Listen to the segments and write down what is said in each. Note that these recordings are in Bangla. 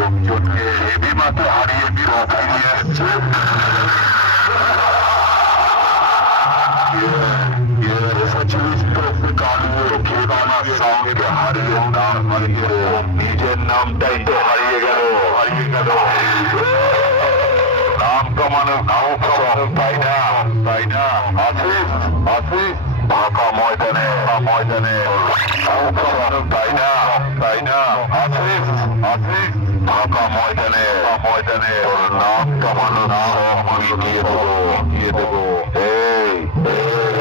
লোকজনকে নিজের নামটাই তো হারিয়ে গেল হারিয়ে গেল নাম কমানো নাও কমানো তাই না তাই না আসিস আসিস ফাঁকা ময়দানে ময়দানে তাই না তাই না আসিস আসিস ফাঁকা ময়দানে ময়দানে নাম কমানো নাম মিটিয়ে দেবো মিটিয়ে দেবো এই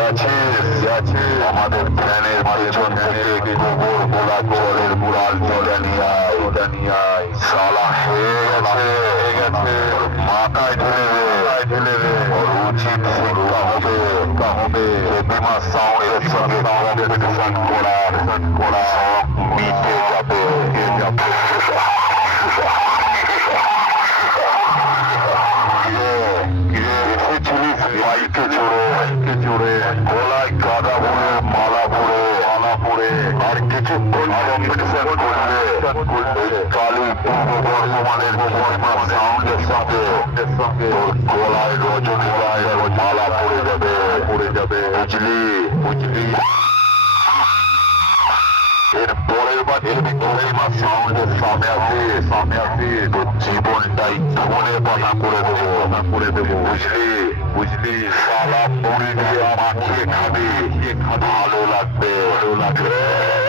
আছিস আছিস আমাদের ফ্যানের পেছন থেকে গোবর গোলা জলের মুড়াল জলে সালা হয়ে গেছে হয়ে গেছে মাথায় ঢেলে হবে বিমা সাউন্ডের সঙ্গে কম্পিটিশন করার করা সব মিটে যাবে গলায় গাঁদা ভরে, মালা ভরে, মালা পরে, রজনীগন্ধার মালা পড়ে যাবে, বুঝলি, বুঝলি? এর পরের বার যদি মহিমা সাউন্ডের সামনে আসে সামনে আসে তোর জীবনটাই ধরে পাতা করে দেবো। পাতা করে দেবো। বুঝলি? বুঝলি? সালা মুড়ি দিয়ে মাখিয়ে খাবে। ভালো লাগবে। ভালো লাগবে।